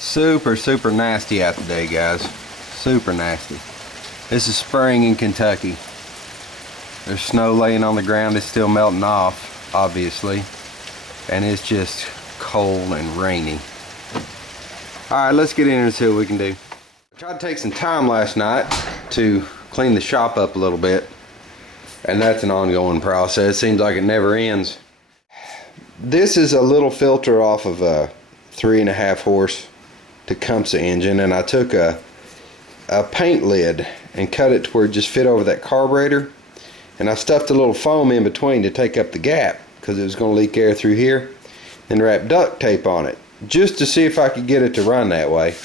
Super nasty out today, guys. Super nasty. This is spring in Kentucky. There's snow laying on the ground. It's still melting off, obviously, and it's just cold and rainy. Alright, let's get in here and see what we can do. I tried to take some time last night to clean the shop up a little bit, and that's an ongoing process. Seems like it never ends. This is a little filter off of a 3.5 horse Tecumseh engine, and I took a paint lid and cut it to where it just fit over that carburetor, and I stuffed a little foam in between to take up the gap because it was going to leak air through here, and wrapped duct tape on it just to see if I could get it to run that way.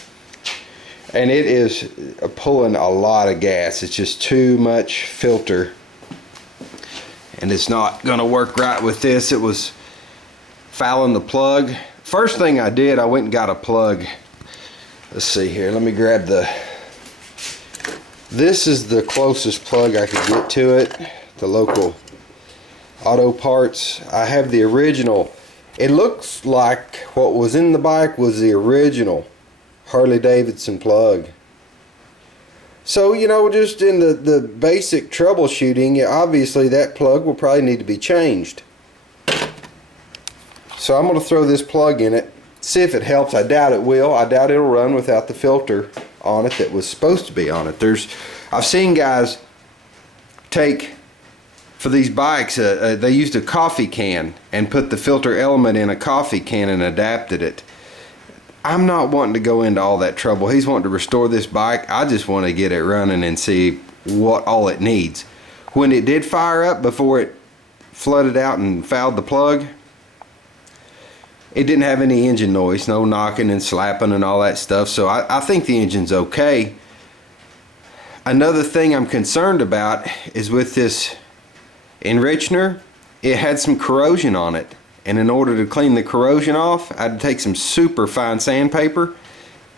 And it is pulling a lot of gas. It's just too much filter, and it's not going to work right with this. It was fouling the plug. First thing I did, I went and got a plug. Let's see here, let me grab this is the closest plug I could get to it, the local auto parts. I have the original. It looks like what was in the bike was the original Harley Davidson plug. So, you know, just in the basic troubleshooting, obviously that plug will probably need to be changed. So I'm going to throw this plug in it, see if it helps. I doubt it will. I doubt it'll run without the filter on it that was supposed to be on it. I've seen guys take, for these bikes, they used a coffee can and put the filter element in a coffee can and adapted it. I'm not wanting to go into all that trouble. He's wanting to restore this bike. I just want to get it running and see what all it needs. When it did fire up before it flooded out and fouled the plug, it didn't have any engine noise, no knocking and slapping and all that stuff, so I think the engine's okay. Another thing I'm concerned about is with this enrichener, it had some corrosion on it, and in order to clean the corrosion off, I had to take some super fine sandpaper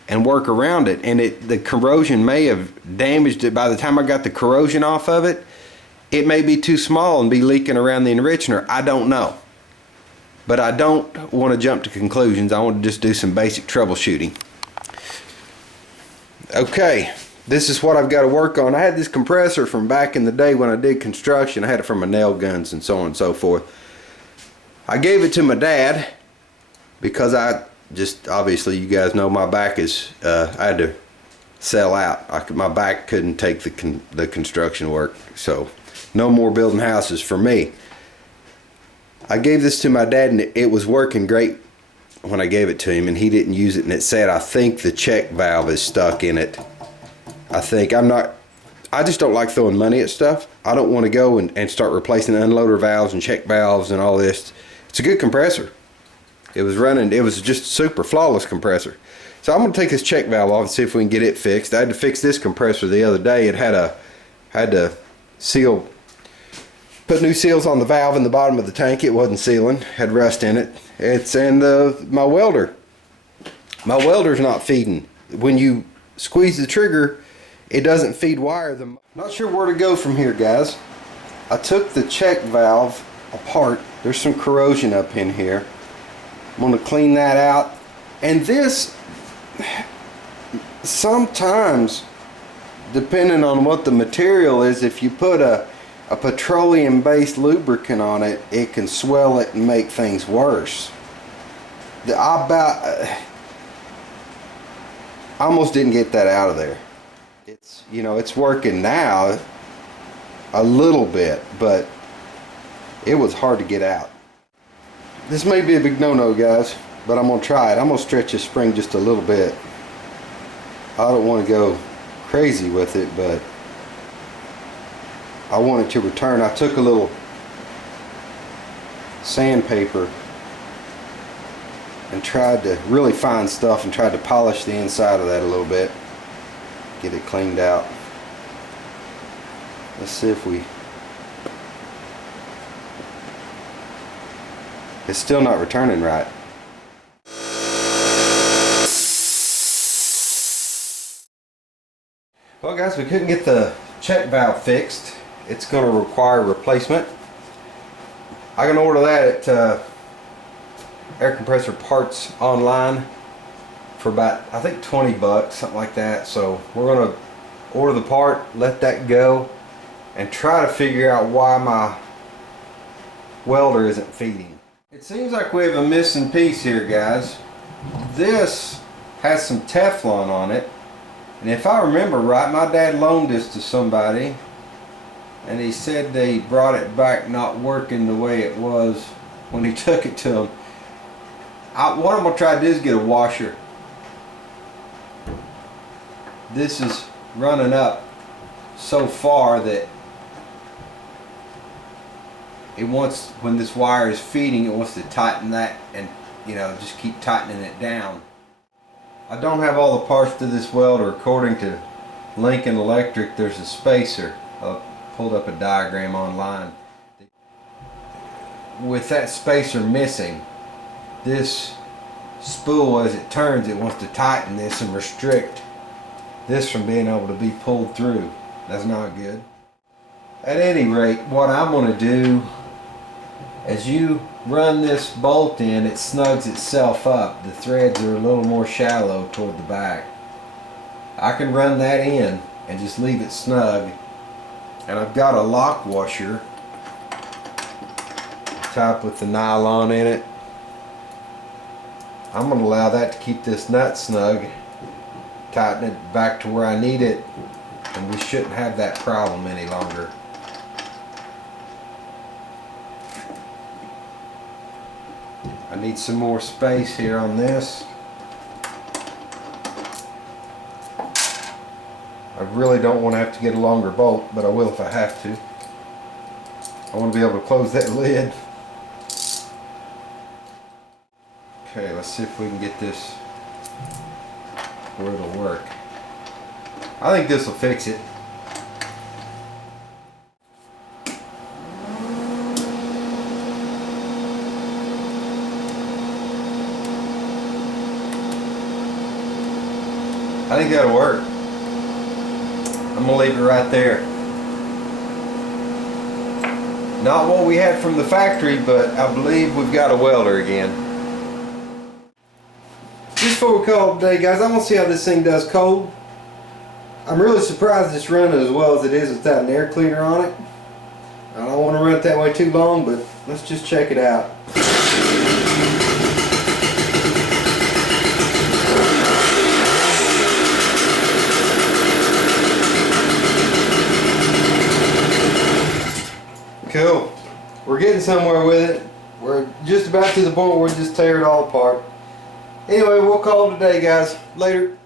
and work around it, and the corrosion may have damaged it. By the time I got the corrosion off of it, it may be too small and be leaking around the enrichener. I don't know. But I don't want to jump to conclusions. I want to just do some basic troubleshooting. Okay, this is what I've got to work on. I had this compressor from back in the day when I did construction. I had it from my nail guns and so on and so forth. I gave it to my dad because obviously you guys know my back is, I had to sell out. My back couldn't take the construction work, so no more building houses for me. I gave this to my dad, and it was working great when I gave it to him, and he didn't use it, and it said, I think the check valve is stuck in it. I just don't like throwing money at stuff. I don't want to go and start replacing unloader valves and check valves and all this. It's a good compressor. It was running, it was just a super flawless compressor. So I'm going to take this check valve off and see if we can get it fixed. I had to fix this compressor the other day. It had to put new seals on the valve in the bottom of the tank. It wasn't sealing, had rust in it. My welder's not feeding. When you squeeze the trigger, it doesn't feed wire. Not sure where to go from here, guys. I took the check valve apart. There's some corrosion up in here. I'm going to clean that out. And this, sometimes, depending on what the material is, if you put a petroleum-based lubricant on it, it can swell it and make things worse. I almost didn't get that out of there. It's working now a little bit, but it was hard to get out. This may be a big no-no, guys, but I'm gonna try it. I'm gonna stretch this spring just a little bit. I don't want to go crazy with it, but I want it to return. I took a little sandpaper and tried to really fine stuff and tried to polish the inside of that a little bit, get it cleaned out. Let's see if it's still not returning right. Well, guys, we couldn't get the check valve fixed. It's going to require replacement. I can order that at air compressor parts online for about, I think 20 bucks, something like that. So we're gonna order the part, let that go, and try to figure out why my welder isn't feeding. It seems like we have a missing piece here, guys. This has some Teflon on it, and if I remember right, my dad loaned this to somebody and he said they brought it back not working the way it was when he took it to them. What I'm going to try to do is get a washer. This is running up so far that it wants, when this wire is feeding, it wants to tighten that and, you know, just keep tightening it down. I don't have all the parts to this welder. According to Lincoln Electric, there's a spacer. I pulled up a diagram online. With that spacer missing, this spool, as it turns, it wants to tighten this and restrict this from being able to be pulled through. That's not good. At any rate, what I'm going to do, as you run this bolt in, it snugs itself up. The threads are a little more shallow toward the back. I can run that in and just leave it snug. And I've got a lock washer type with the nylon in it. I'm going to allow that to keep this nut snug, tighten it back to where I need it, and we shouldn't have that problem any longer. I need some more space here on this. I really don't want to have to get a longer bolt, but I will if I have to. I want to be able to close that lid. Okay, let's see if we can get this where it'll work. I think this will fix it. I think that'll work. I'm gonna leave it right there. Not what we had from the factory, but I believe we've got a welder again. Just before we call it today, guys, I'm gonna see how this thing does cold. I'm really surprised it's running as well as it is without an air cleaner on it. I don't want to run it that way too long, but let's just check it out. Cool. We're getting somewhere with it. We're just about to the point where we just tear it all apart. Anyway, we'll call it a day, guys. Later.